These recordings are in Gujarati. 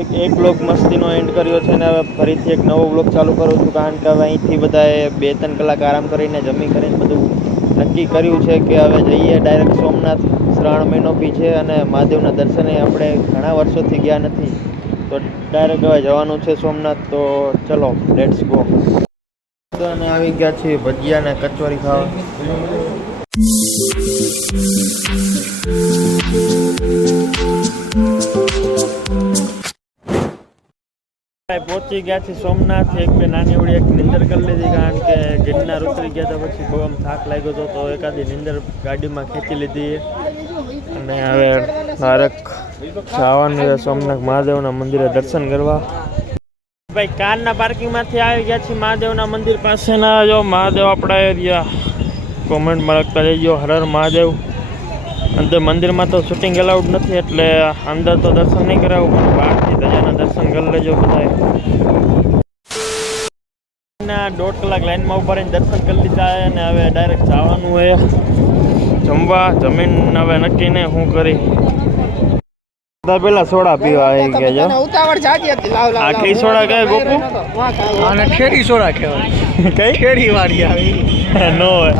એક બ્લોગ મસ્તીનો એન્ડ કર્યો છે ને હવે ફરીથી એક નવો બ્લોગ ચાલુ કરું છું, કારણ કે હવે અહીંથી બધાએ 2-3 કલાક આરામ કરીને જમી કરીને બધું નક્કી કર્યું છે કે હવે જઈએ ડાયરેક્ટ સોમનાથ. શ્રાવણ મહિનો બી છે અને મહાદેવના દર્શને આપણે ઘણા વર્ષોથી ગયા નથી, તો ડાયરેક્ટ હવે જવાનું છે સોમનાથ. તો ચલો લેટ્સ ગો. અને આવી ગયા છીએ ભજીયા ને કચોરી ખાવા. પહોંચી ગયા છે સોમનાથ. એક બે નાની એવડી એક નિંદર કરી લીધી, કારણ કે ગિરનાર ઉતરી ગયા હતા પછી બહુ આમ થાક લાગ્યો હતો, તો એકાદી નિંદર ગાડીમાં ખેંચી લીધી. અને હવે ડાયરેક્ટ જવાનું છે સોમનાથ મહાદેવના મંદિરે દર્શન કરવા. ભાઈ કારના પાર્કિંગમાંથી આવી ગયા છીએ મહાદેવના મંદિર પાસેના. જો મહાદેવ આપણા એરિયા કોમેન્ટમાં લખતા જઈજો હર હર મહાદેવ. અંદર મંદિરમાં તો શૂટિંગ એલાઉડ નથી, એટલે અંદર તો દર્શન નહીં કરાવું, પણ બહારથી ધજાના દર્શન કરી લેજો બધા. 1.5 કલાક લાઈનમાં ઉભા રહીને દર્શન કરી લીધા અને હવે ડાયરેક્ટ જવાનું હોય જમવા. જમીન હવે નક્કી નહીં શું કરી. પેલા સોડા પીવા આવી ગયા છે. આખી સોડા કઈ ગોપુ? અને ખેડી સોડા કહેવાય. કઈ ખેડી વાળી આવી નો હોય.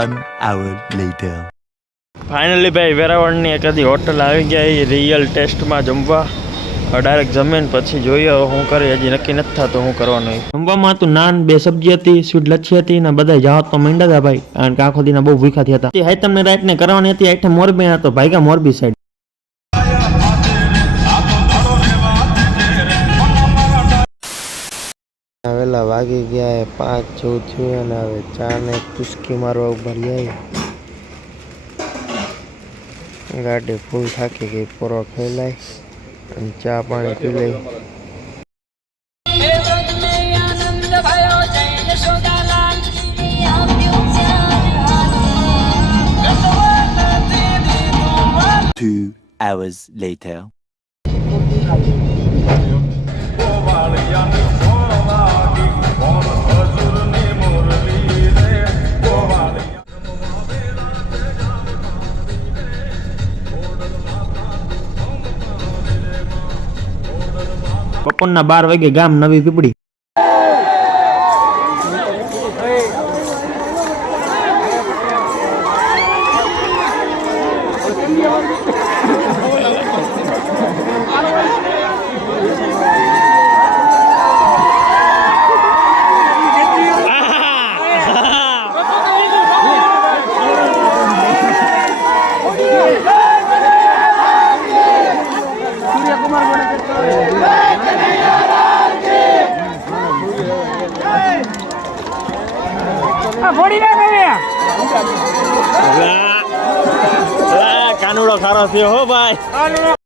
1 hour later. ફાઇનલી ભાઈ વેરાવળની એકાદી હોટલ આવી ગયા એ રિયલ ટેસ્ટમાં જમવા. ડાયરેક્ટ જમીન પછી જોઈએ શું કરે, હજી નક્કી નથી થતું શું કરવાનું. જમવામાં હતું નાન, 2 સબ્જી હતી, સ્વીટ લચ્છી હતી ને બધા જાવત તો માંડ્યા હતા ભાઈ, કારણ કે આખો દીના બહુ ભૂખા થયા હતા. હાઈ તમને રાઈટ ને કરવાની હતી. આઈટમ મોરબી હતો ભાઈ, કા મોરબી સાઈડ. આવેલા વાગી ગયા 5 જેવું થયું અને હવે ચા ને ચુસ્કી મારવા ઉભા રહ્યા. ગાડી ફૂલ થાકી ગઈ, પોરો ખાઈ લાય અને ચા પાણી પી લઈ. Two hours later. બપોરના 12 વાગે ગામ નવી પીપળી. કાનુડો ખારો થયો હો ભાઈ.